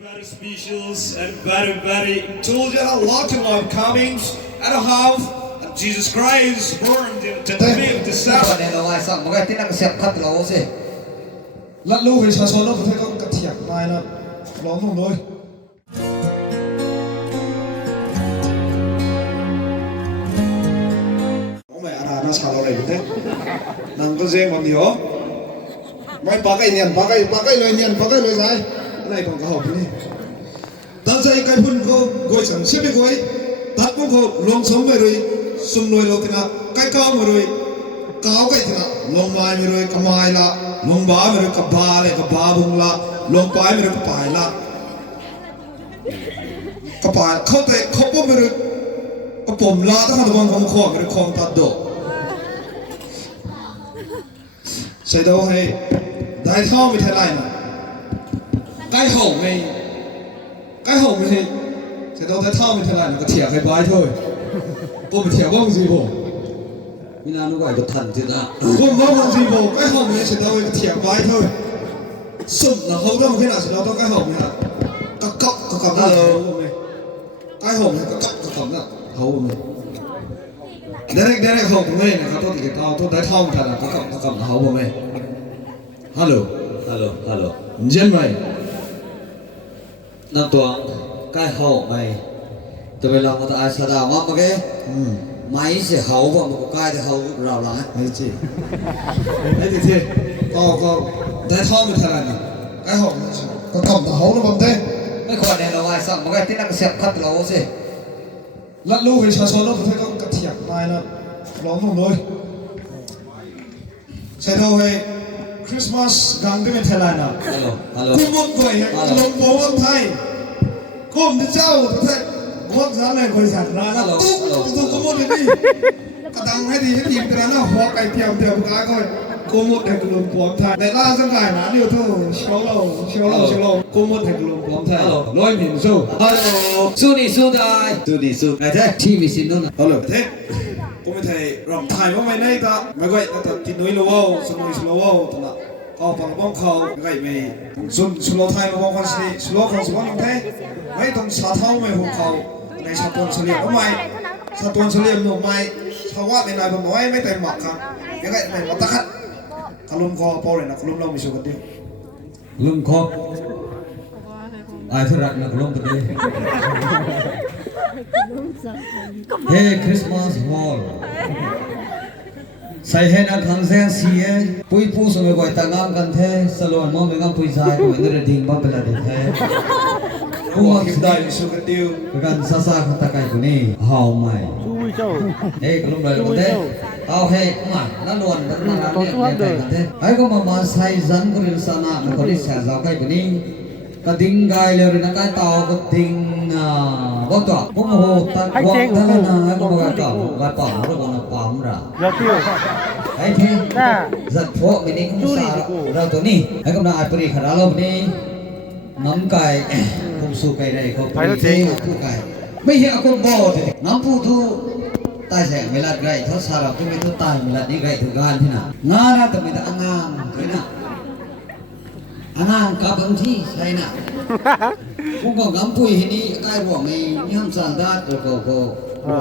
very special and very told you a lot of comings at a house and Jesus Christ born in the 25th December ในเราไอ้สั่งมันก็ที่นักเสียบพัดเราสิลัดลูกประชาชนแล้วประเทศก็กระเทียมนายนะร้องลงเลยไม่อาราณาชาเราเลยประเทศนั่งก็เจ๊มันดีเหรอไม่ปากไอเนียนปากไอเลยเนียนปากไอเลยใช่อะไรของเขาแบบนี้ตั้งใจไกพุ่นก็กวยสังเสียไปกวยตัดพวกเขาลงสมไปเลยสมรวยเราตินะไกก้าวมาเลยก้าวไกตินะลงมาไม่เลยกำไมละลงบ้าไม่เลยกับบ้าเลยกับบ้าบุงละลงไปไม่เลยกับไปละกับไปเขาแต่เขาปุ๊บไม่เลยกับผมละถ้าเขาต้องของข้อไม่เลยของตัดดอกใช่ตัวให้ได้ท่อไม่เท่าไรนะใกล้ห่มไม่ใกล้ห่มไม่ใช่ตัวได้ท่อไม่เท่าไรนะก็เถียงให้บ้าเท่าก็ไม่เถียงว่ามึงสิผมมีนานุกไอ้ก็ทันจินะก็ว่ามึงสิผมใกล้ห่มไม่ใช่ตัวก็เถียงบ้าเท่าสุ่มนะเขาต้องขึ้นอ่ะใช่ตัวต้องใกล้ห่มนะก็กับนะใกล้ห่มนะก็กับนะเขาไม่เด็กห่มไม่นะครับตัวติดตัวได้ท่อไม่เท่าไรก็กับเขาไม่ฮัลโหลเจนไหมนั่งตัวใกล้เข้าไปจะไปลองมาตาสดาว่าเมื่อกี้ไม่เสียเขาว่ามันก็ใกล้แต่เขาเราหลังไม่จริงก็ได้ท่อไม่เท่าไรนะใกล้ห่มก็กับเขาแล้วผมได้ไม่ควรในเราไอ้สั่งมันก็ที่นักเสียบพัดเราสิลัดลูกประชาชนแล้วประเทศก็กระเทียมนายนะร้องลงเลยใช่ตัวให้คริสต์มาสดังที่เป็นเทลานะกุมกวยลงโบวันไทยกุมเจ้าประเทศกุมสารเลยคนสัตว์ร้านนะตุ๊กกุมเลยนี่กระดังให้ดีแต่ละหัวไก่เทียมกายก็กุมให้กลุ่มปวมไทยในล่าสังกัดนะเดี๋ยวทุกเชียวเรากุมให้กลุ่มปวมไทยร้อยหมิ่นสู้สู้นี่สู้ได้ไอ้เท่ที่มีสินนู่นฮัลโหลเท่กุมไทยรำไทยว่าไม่ได้ตาไม่ก็แต่ที่นุ้ยรู้ว่าสนุยสโลว์ตัวละก็ฟังบ้องเขาไม่ไม่สโลว์ไทยมาบ้องคนสิสโลว์คนสมองยังไงไม่ต้องชาเท้าไม่หัวเขาในชาตวนเฉลี่ยก็ไม่ชาตวนเฉลี่ยหนุ่มไม่ชาวว่าในนายผมไม่แต่หมักครับยังไงไม่มาตัดขลุ่มคอพอเลยนะขลุ่มเราไม่ช่วยกันดิลุ่มคอไอ้ทุรักนักลุ่มกันดิเฮ้คริสต์มาสฮอลใส่ให้นักขังเสียงเสียปุยปูสมัยก่อนต่างงานกันเท่สโลนมองไปกับปุยชายด้วยนั่นดิ่งบ้าเป็นอะไรเท่กูว่าคิดได้ไม่ช่วยกันดิวกันซาซาขัตะไก่คนนี้หาวใหม่เฮ้กลุ่มเลยกันเท่เอาเฮ้มานั่นนวลนั่นเนี่ยกันเท่ไอ้ก็มาใส่จันก็เรียนสนามันก็ได้แสบสาวไก่คนนี้ก็ดิ่งไก่เลยนะไก่เต่าก็ดิ่งก็ตัวผมโหตัดวางท่านนะก็มาเต่าก็ป่าเราก็มาป่ามันไอ้เท่จัดพวกนี้ก็สาเราตัวนี้ไอ้ก็น่าไอ้ปรีขนาดเราเนี่ยน้ำไก่ผมสู้ไก่ได้เขาไปสู้ไก่ไม่เห็นคนบ่ดิน้ำปูทูตายแสงเวลาไก่เขาสาระที่ไม่ต้องตายเวลานี้ไก่ถึงการที่น่ะงานะแต่ไม่ได้งามที่น่ะงามกับบางที่ใช่น่ะผมก็งำปุยที่นี่ไก่บ่ไม่ย่ำสันดาตัวก็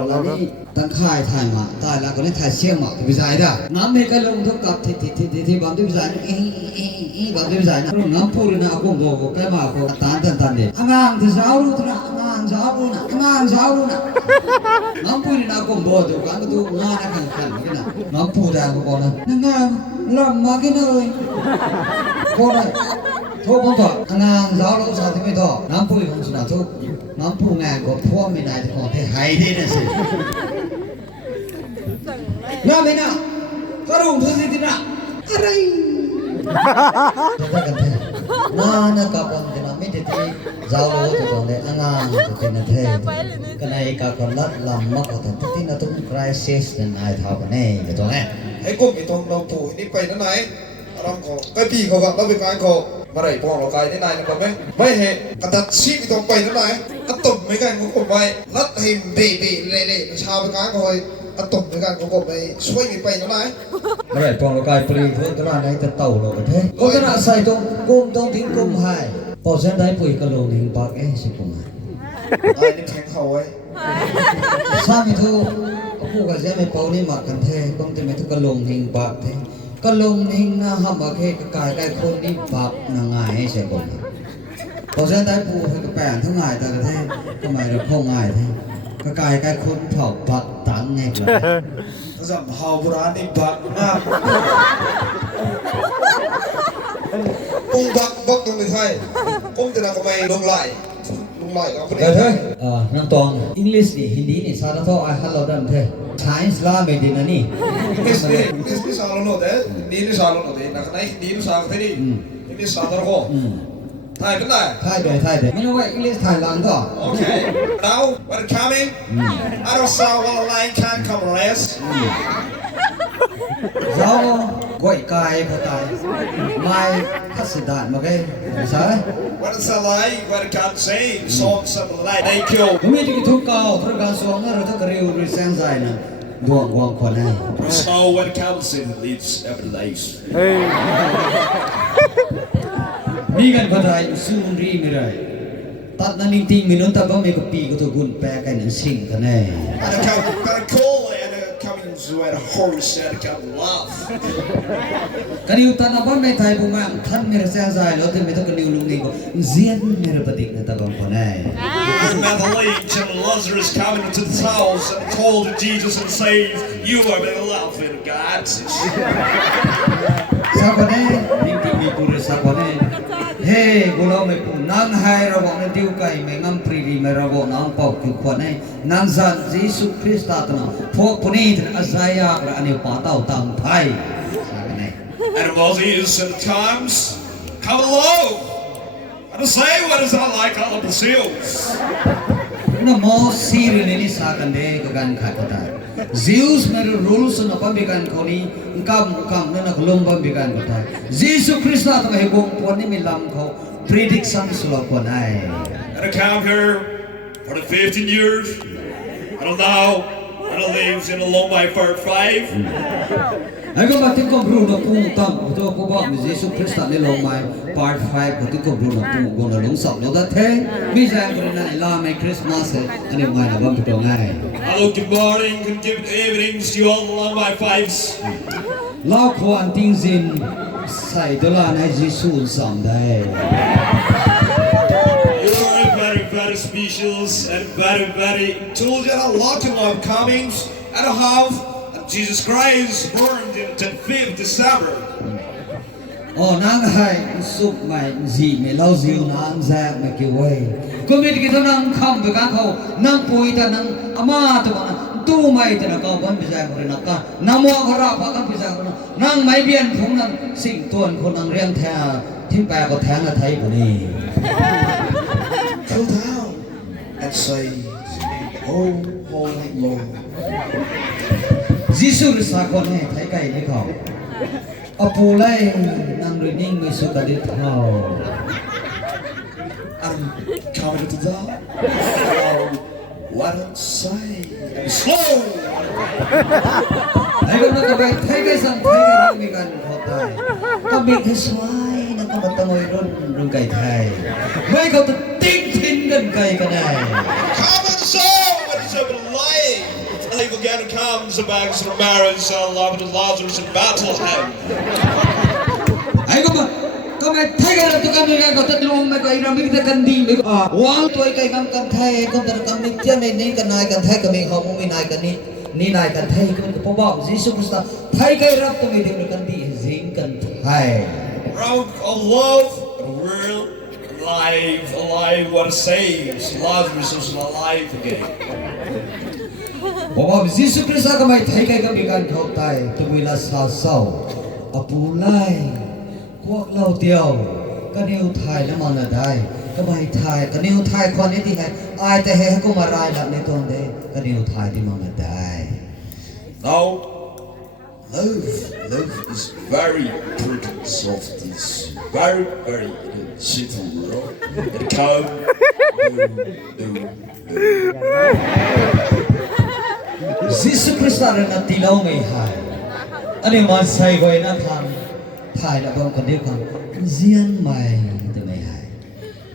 เรานี่ตั้งค่ายถ่ายมาตายแล้วก็ได้ถ่ายเสียงมาที่พิจัยได้งำให้กันลงทุกกับที่บางที่พิจัยบางที่พิจัยนะงำปุยนะผมก็แค่มาก็ตันเด็กงามที่สาวรู้นะงามสาวรู้นะงำปุยนะผมบอกตัวกันก็ตัวงานนะกันนะงำปุยได้ก็บอกนะงามลำมากินเลยพอได้ทุกคนต่องานสาวรู้สาวที่ไม่ต่อน้ำปุยของสุนัขทุกน้ำปุยงานก็พ่อไม่ได้ที่ของที่หายที่นั่นสิน้าไม่น่ะก็รู้ทุกสิ่งที่น่ะอะไรจะกันเถอะน้ากับคนที่น่ะไม่ได้ที่สาวรู้ตัวตรงเลยงานที่นั่นเถอะก็ในกับคนลัดลำมักคนที่น่ะต้องคริสิสนั่นไอ้เท่ากันนี่ก็ตรงนี้ไอ้กุ้งไอ้ตรงเราปู่นี่ไปนั่นไหนเราก็ไอ้พี่เขาก็เราไปการเขามาได้พองเราไกลได้นายนะครับไม่เห็นกระตัดชีพตรงไปนั่นไหนกระตุ่มไม่กันกูกบไปรัดหิมเบเล่ชาวไปการคอยกระตุ่มไม่กันกูกบไปช่วยไปนั่นไหนไม่ได้พองเราไกลปรีเพื่อนตระไหนจะเต่าเราไปเท่ก็จะน่าใส่ตรงกุ้มตรงทิ้งกุ้มให้ป พอเส้นได้ปุ๋ยกระโหลกหนึ่งปากสิบประมาณไอ้นี่แข็งเขาไว้สามีทุกผู้กับเส้นไม่เป่านี่หมักกันเท่ก็จะไม่ทุกกระโหลกหนึ่งปากเท่กระโหลกหนึ่งนะห้ามมาแค่กายกายคนนี่ปากนางง่ายให้เสียคนพอเส้นได้ปุ๋ยให้กระแปงทั้งง่ายแต่กระเท่ทำไมเราเข้าง่ายเท่กายกายคนเผาปากตังไงกันสัมภาระนี่บักมากปุ้งบักตรงนี้ใช่ปุ้งจะนั่งก็ไม่ลงไหลก็ไม่ได้นั่งตองอังกฤษนี่ฮินดีนี่สารทอฮัลโหลดันเท่ไทยสลาเมดินานี่นี่สารโน้ตนี่สารโน้ตนักไหนนี่สารเท่นี่นี่สารโน้ตไทยเป็นไรไทยด้วยไม่รู้ว่าอังกฤษไทยลังก็ Okay now when coming I don't saw one line can't come rest เราก้อยกายพอตายไม่พัสดานมาแก่ใช่ when it's a lie when it can't say song something like they kill ผมมีที่ทุกเก่าทุกการสวงนั่นเราต้องเรียวรีเซนใจนะดวงวางคนให้ so when it comes in it leads every day มีกันพอตายซูมรีไม่ได้ตัดนั่นจริงๆมีน้องตาบ้ามีกับปีก็ตัวกุนแปลกันอย่างสิ่งกันแน่ and it can't call and it coming to a horse and it can't laugh กันอยู่ตอนนั้นบ้านในไทยผมว่าท่านมีเสียใจแล้วที่ไม่ต้องกันอยู่ลุงนี่ก็เสียนมีระดิษฐ์ในตาบ้านคนไหน Magdalene and Lazarus coming into the house and told Jesus and saying you are being laughing God สักคนนี้จริงๆมีผู้สักคนนี้เฮ้บุรุษไม่พูดนั่งให้เราบอกในดิวไก่ไม่งั้นปรีดีไม่เราบอกนั่งปอกคือคนนี้นั่งสั่นยิสุคริสต์ตาตนะพวกคนนี้ถึงอาศัยากระอันนี้ป่าเต่าตังไทยสักคนนี้ And Moses and times come along and say what is that like all of the seals นั่นมอสีเรื่องนี้สักคนนี้ก็การขัดกันZeus ไม่รู้ rules นะพันบิการคนนี้กำนั่นก็ลงพันบิการก็ได้ยิสุคริสต์ต้องให้กงปนนี่มีลำเขา prediction สุลคนไหน And I come here for the 15 years I don't know I don't live in a long by part 5 ไอ้ก็มาที่กองรู้นะพุ่งตั้งตัวก็บอกมียิสุคริสต์ในลงมา part 5ก็ที่กองรู้นะพุ่งกงนะลงสอบแล้วก็เท่มีแรงคนนั้นลาไม่คริสต์มาสอันนี้มาแล้วบ้างตัวง่าย Hello good morning good evening to you all along by 5s ลาควานทิ้งซินใส่ตัวลาในยิสุสามได้ You're very special and very told you a lot of comings and a half Jesus Christ burned in the 5th December นั่งให้สุกไม่จีไม่เล่าซิวนั่งแซ่ไม่เกี่ยวไว้ก็ไม่ได้กินนั่งคำไปกันเขานั่งปุยแต่นั่งอามาตัวนั้นตู้ไม่แต่ละก็บันพิจารณาคนนักการนั่งมัวขราบกันพิจารณานั่งไม่เบียนผมนั่งสิ่งตัวคนนั่งเรียงแทนทิ้งแปลก็แทงละไทยคนนี้ Fall down and say oh holy Lord ยิสุริสาคนให้ไทยไก่ไม่เขาอปูไล่นั่งเรียนิ่งไม่สุขดิบเขา I'm coming to that what I say and slow ไอ้คนนั้นก็ไปไทยไก่สั่งไทยไก่มีการขอตายก็มีแค่สวายนั่นก็มาตั้งไว้รุ่นไก่ไทยไม่เขาจะติ้งทิ้งกันไก่กันได้ Come and show what is up in life Like again comes the bags from marriage and love and Lazarus in Bethlehem ไอ้ก็ไม่ไทยกันตัวกันมีการก็ตัดลงไม่ก็อีเราไม่ได้กันดีไม่ก็วางตัวไก่กันไทยก็แต่กันนี่เจ้าไม่นี่กันนายกันไทยก็มีเขาไม่นายกันนี่นายกันไทยก็มันก็พอบอกยิสุคริสต์ไทยไก่รับตัวไม่ได้กันดีจิงกันไทย Round of love real alive what saves Lazarus is alive again บอกว่ายิสุคริสต์ก็ไม่ไทยไก่ก็มีการเข้าตายตัวเวลาเศร้าอปูไล่พวกเราเดียวก็นิ้วไทยแล้วมันได้ก็ไม่ไทยก็นิ้วไทยคนนี้ที่ไงอายแต่เฮ้ก็มารายหลับในตรงเด็กก็นิ้วไทยที่มันได้ Now love is very important soft is very simple world it come Jesus Christ are na tilaw may hay ani man sai goi na tham thai na bang kan de kan zian mai de mai hay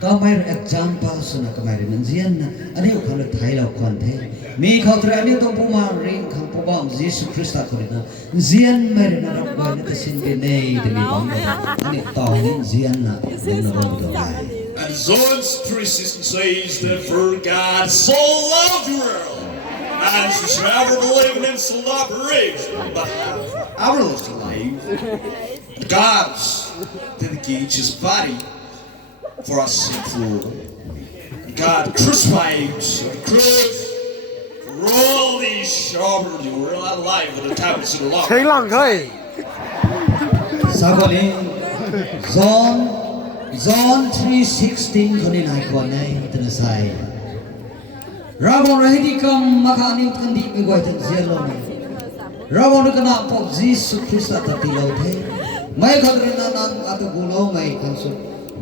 ก็ไม่รู้ example สุนัขก็ไม่รู้นั่นเสียนนะอันนี้เขาเลยไทยเราคนเทมีเขาตระนี่ต้องพูดมาเรื่องคำพูดว่ายิสุคริสต์คนนั้นเสียนไม่รู้นะเราไปนั่นแต่สิ่งที่นี่ที่มีบางอย่างอันนี้ต่อนี่เสียนนะมันเราไม่ได้ And John 3:16 says that for God so loved the world, and whosoever believe in him shall not perish, but have everlasting life. God dedicated his body for us sinful. God crucified on the cross for all these sharper the world alive with the tablets of the law. ใช้หลังเคย สักวันนี้ John 3:16 คนนี้นายคนไหนตัวนั้นใส่เราบอกเราให้ดีกำมาขานี้กันดีไม่ไหวถึงเสียลงเราบอกเรากันนะพบยิสุคริสต์ตัดตีเราเทไม่ขัดเรื่องนั้นอาตุกุโลไม่ขัดสุด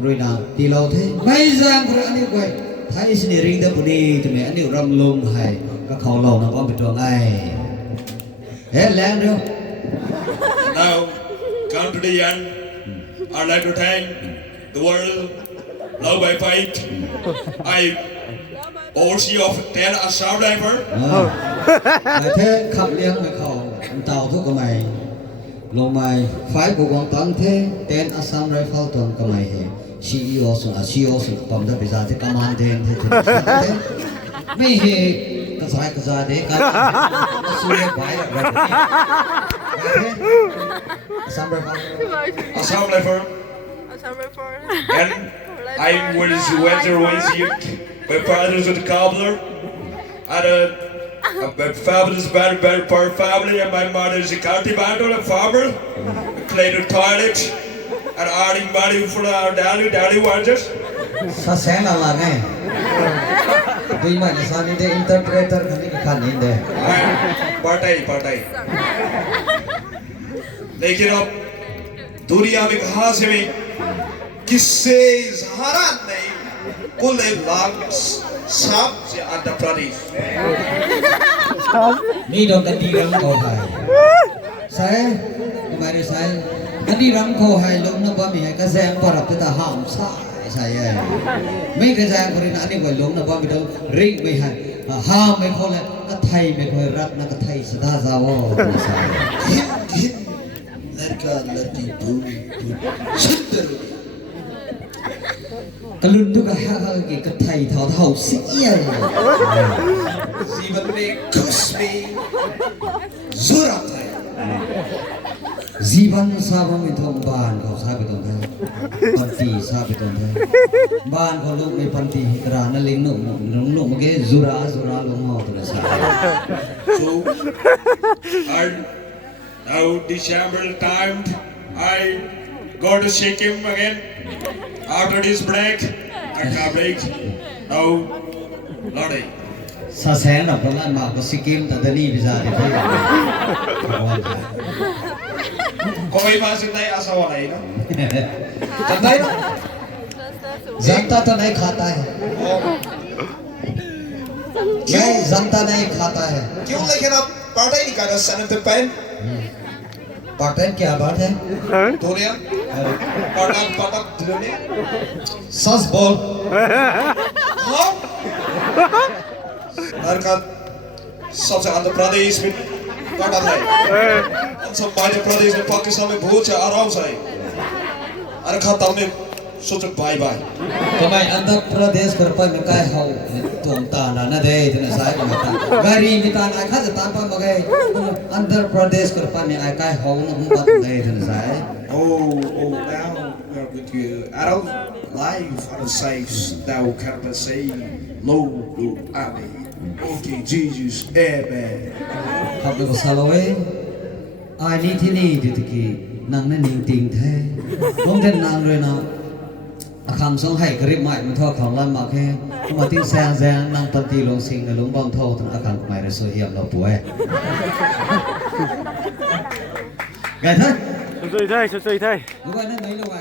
รุยนาตีเราเทไม่จำคนอันนี้ไว้ไทยสิเนริงเดบุนีตัวนี้อันนี้รำลมให้ก็เขาเรานะว่าเป็นตัวไงเฮ้ยแรงเดียว Now, come to the end. I'd like to thank the world, love by fight. I oversee of 10 Assam driver. แต่เทขับเลี้ยงไม่เขาเต่าทุกกระไมลงมาฝ่ายผู้กองตังเท10 Assam rifle ตัวกระไมเหCEO สุดCEO สุดปั๊มได้ไปจ่ายที่กำมันเทนเทไม่เหกระจายเด็กกันสู้เลี้ยงไว้แบบ Assam rifle Assam driver. And I was always my father's with the cobbler. And my father's very poor family, and my mother's a county banker, a farmer, cleaned the toilet, and earning money for our daily wages. ซาแสงอะไรไงดูไหมในสถานีเดอินเตอร์เพรเตอร์คนนี้ก็ขันอินเด Partai. लेकिन अब दुनिया में कहाँ से भी किससे इजहारा नहीं कुल लाख सब से आंध्र प्रदेश นี่โดนกันดีรังโคไฮใช่ไม่ได้ใช่กันดีรังโคไฮลงน้ำบ่มีให้กระแสปรับที่ตาห้ามใช่ไม่กระแสคนนั้นนี่ไว้ลงน้ำบ่มีต้องริงไม่ให้ห้ามไม่คนเลยก็ไทยไม่ค่อยรักนะก็ไทยสดาซาวใช่लड़की सुंदर कलुन दुका हाल के कथाई थाउ सिया जीवन में खुश में जरूरत है जीवन साबो में तो बान को साबित होता है पंती साबित होता है बान को लोग में पंती हितरा न लिंग नो मगे जुरा लोग मौत न सा so now December time I go to shake him again after this break I can break now Lordy sa sen na pala ma ko sikim ta dani bisa de कोई बात नहीं ऐसा हो नहीं ना जनता ही ना जनता तो नहीं खाता है नहीं जनता नहीं खाता है क्यों लेकिन आप पार्टी नहीं कर रहे सनम पे पेन पार्टन क्या बात है दुनिया पार्टन दुनिया सच बोल हाँ लड़का सबसे आंध्र प्रदेश में पार्टन है हम सब मध्य प्रदेश में पाकिस्तान में बहुत से आराम से अरे खाता में सोचो बाय बाय तो मैं आंध्र प्रदेश कर पर मैं काय हाउ तुम ताना न दे तुम साइड में गाड़ी में ताना खा से तान पर मगे आंध्र प्रदेश कर पर मैं काय हाउ न हम बात दे तुम side oh now we are with you I don't life I don't say thou can't say low amen okay Jesus amen ขับไปกับซาโลเอไอ้นี่ที่นี่ดิตกี้นางนั่นนิ่งติงแท้ลงเด่นนางเลยนะอาคำสองให้กริบใหม่มันทอดของลั่นมาแค่มาทิ้งแซงนางปฏิลงสิงในหลวงบ้องโทษอาคำใหม่ในโซเฮียมเราป่วยไงท่าน สวยไทย รู้ว่านั่นไหนรู้ว่า